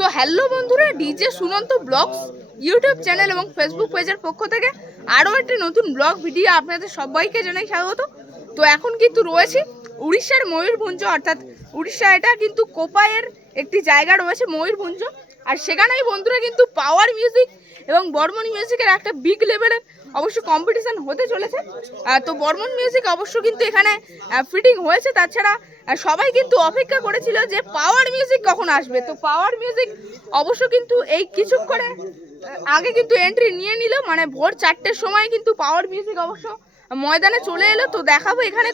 So hello বন্ধুরা DJ Sunanta vlogs YouTube channel এবং Facebook পেজের পক্ষ থেকে আরও একটি নতুন ব্লগ ভিডিও আপনাদের সবাইকে জানাই স্বাগত। তো এখন কিন্তু রয়েছে উড়িষ্যার ময়ূরভুঞ্জ, অর্থাৎ উড়িষ্যা এটা কিন্তু কোপাইয়ের একটি জায়গা রয়েছে ময়ূরভুঞ্জ। আর সেখানেই বন্ধুরা কিন্তু পাওয়ার মিউজিক এবং বর্মন মিউজিকের একটা বিগ লেভেলের অবশ্য কম্পিটিশন হতে চলেছে। তো বর্মন মিউজিক অবশ্য কিন্তু এখানে ফিটিং হয়েছে। তাছাড়া সবাই কিন্তু অপেক্ষা করেছিল যে পাওয়ার মিউজিক কখন আসবে। তো পাওয়ার মিউজিক অবশ্য কিন্তু এই কিছুক্ষণে আগে কিন্তু এন্ট্রি নিয়ে নিল। মানে ভোর চারটের সময় কিন্তু পাওয়ার মিউজিক অবশ্য ময়দানে চলে এলো। তো দেখাবো এখানে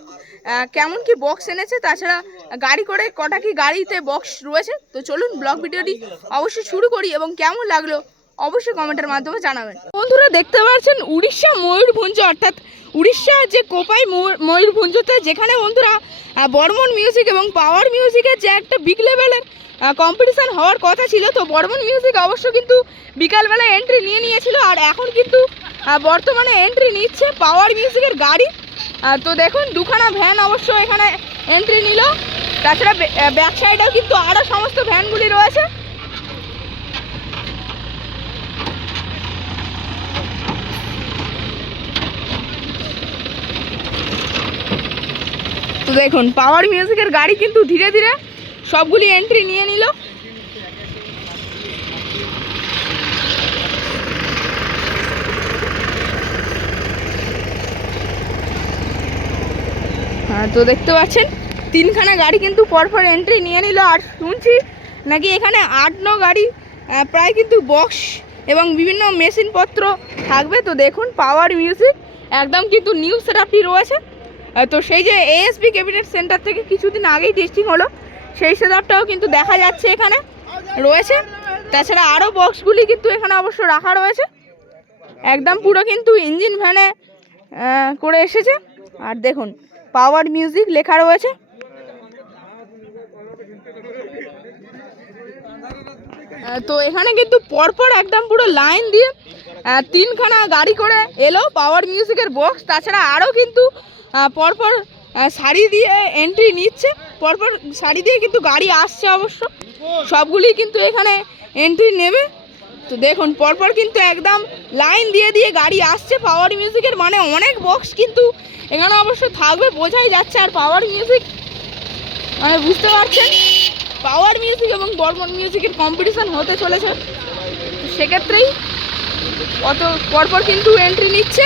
কেমন কি বক্স এনেছে। তাছাড়া, গাড়ি করে, কটা কি গাড়িতে বক্স রয়েছে। তো চলুন ব্লগ ভিডিওটি অবশ্যই শুরু করি এবং কেমন লাগল অবশ্যই কমেন্টের মাধ্যমে জানাবেন। বন্ধুরা, দেখতে পাচ্ছেন উড়িষ্যা ময়ূরভঞ্জ, অর্থাৎ উড়িষ্যা যে কোপাই ময়ূর- ময়ূরভঞ্জতে, যেখানে বন্ধুরা বর্মন মিউজিক এবং পাওয়ার মিউজিকের যে একটা বিগ লেভেলের কম্পিটিশন হওয়ার কথা ছিল, তো বর্মন মিউজিক অবশ্য কিন্তু বিকালবেলায় এন্ট্রি নিয়ে নিয়েছিল, আর এখন কিন্তু বর্তমানে এন্ট্রি নিচ্ছে পাওয়ার মিউজিকের গাড়ি। তো দেখুন, দুখানা ভ্যান অবশ্য এখানে এন্ট্রি নিল। তাছাড়া ব্যাক কিন্তু আরও সমস্ত ভ্যানগুলি রয়েছে। দেখুন পাওয়ার মিউজিকের গাড়ি কিন্তু ধীরে ধীরে সবগুলি এন্ট্রি নিয়ে নিল। হ্যাঁ তো দেখতে পাচ্ছেন, তিনখানা গাড়ি কিন্তু পরপর এন্ট্রি নিয়ে নিল। আর শুনছি নাকি এখানে আট ন গাড়ি প্রায় কিন্তু বক্স এবং বিভিন্ন মেশিনপত্র থাকবে। তো দেখুন পাওয়ার মিউজিক একদম কিন্তু নিউ সেটআপটি রয়েছে। তো সেই যে এএসবি ক্যাবিনেট সেন্টার থেকে কিছুদিন আগেই টেস্টিং হলো। সেই সেটআপটাও কিন্তু দেখা যাচ্ছে এখানে, রয়েছে। তাছাড়া আরও বক্সগুলি কিন্তু এখানে অবশ্য রাখা রয়েছে। একদম পুরো কিন্তু ইঞ্জিন ভ্যানে করে এসেছে। আর দেখুন পাওয়ার মিউজিক লেখা রয়েছে। তো এখানে কিন্তু পরপর একদম পুরো লাইন দিয়ে তিনখানা গাড়ি করে এলো পাওয়ার মিউজিকের বক্স তাছাড়া আরও কিন্তু পরপর সারি দিয়ে এন্ট্রি নিচ্ছে। পরপর শাড়ি দিয়ে কিন্তু গাড়ি আসছে অবশ্য। সবগুলি কিন্তু এখানে এন্ট্রি নেবে। তো দেখুন, পরপর কিন্তু একদম লাইন দিয়ে দিয়ে গাড়ি আসছে। পাওয়ার মিউজিকের মানে অনেক বক্স কিন্তু এখানে অবশ্য থাকবে, বোঝাই যাচ্ছে আর পাওয়ার মিউজিক মানে বুঝতে পারছেন? পাওয়ার মিউজিক এবং বর্মন মিউজিকের কম্পিটিশান হতে চলেছে। সেক্ষেত্রেই অত পরপর কিন্তু এন্ট্রি নিচ্ছে।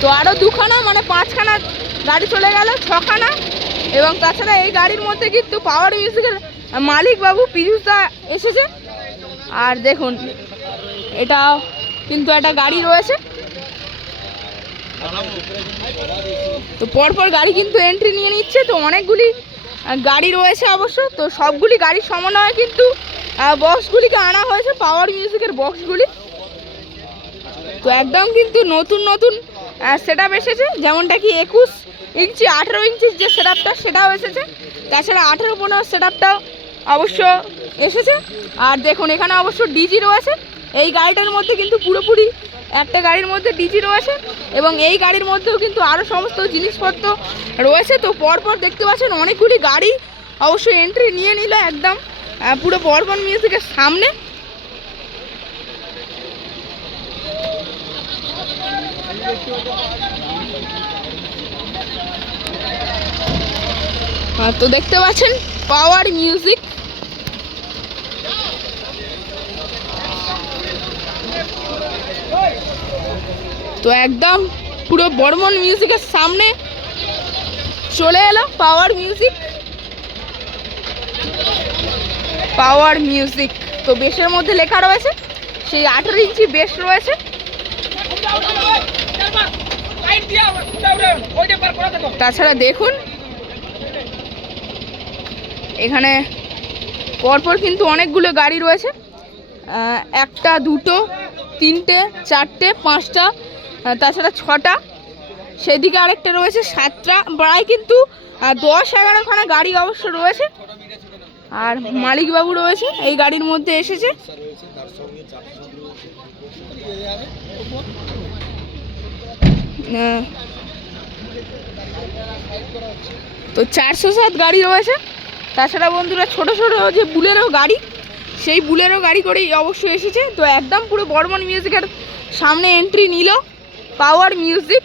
তো আরও দুখানা মানে পাঁচখানা গাড়ি চলে গেল, ছখানা। এবং তাছাড়া এই গাড়ির মধ্যে কিন্তু পাওয়ার মিউজিকের মালিক বাবু পীযুষদা এসেছে। আর দেখুন, এটা কিন্তু একটা গাড়ি রয়েছে। তো পরপর গাড়ি কিন্তু এন্ট্রি নিয়ে নিচ্ছে। তো অনেকগুলি গাড়ি রয়েছে অবশ্য। তো সবগুলি গাড়ির সমন্বয়ে কিন্তু বক্সগুলিকে আনা হয়েছে পাওয়ার মিউজিকের বক্সগুলি তো একদম কিন্তু নতুন নতুন সেট আপ এসেছে, যেমনটা কি একুশ ইঞ্চি, আঠেরো ইঞ্চির যে সেট আপটা সেটাও এসেছে। তাছাড়া আঠেরো পনেরো সেট আপটাও অবশ্য এসেছে। আর দেখুন, এখানে অবশ্য ডিজি রয়েছে এই গাড়িটার মধ্যে কিন্তু পুরোপুরি একটা গাড়ির মধ্যে ডিজি রয়েছে এবং এই গাড়ির মধ্যেও কিন্তু আরও সমস্ত জিনিসপত্র রয়েছে। তো পরপর দেখতে পাচ্ছেন, অনেকগুলি গাড়ি অবশ্য এন্ট্রি নিয়ে নিল একদম পুরো বর্মন মিউজিকের সামনে। তো দেখতে পাচ্ছেন, পাওয়ার মিউজিক। তো একদম পুরো বর্মন মিউজিকের সামনে চলে এলো পাওয়ার মিউজিক। Power music. তো বেশের মধ্যে লেখা রয়েছে, সেই আঠেরো ইঞ্চি বেশ রয়েছে। তাছাড়া দেখুন, এখানে পরপর কিন্তু অনেকগুলো গাড়ি রয়েছে। একটা, দুটো, তিনটে, চারটে, পাঁচটা তাছাড়া ছটা, সেদিকে আরেকটা রয়েছে, সাতটা, প্রায় কিন্তু দশ, এগারোখানা গাড়ি অবশ্য রয়েছে। আর মালিকবাবু রয়েছে, এই গাড়ির মধ্যে এসেছে। তো চারশো সাত গাড়ি রয়েছে। তাছাড়া বন্ধুরা ছোট ছোট যে বুলেরও গাড়ি, সেই বুলেরও গাড়ি করেই অবশ্যই এসেছে। তো একদম পুরো বর্মন মিউজিকের সামনে এন্ট্রি নিল। Power music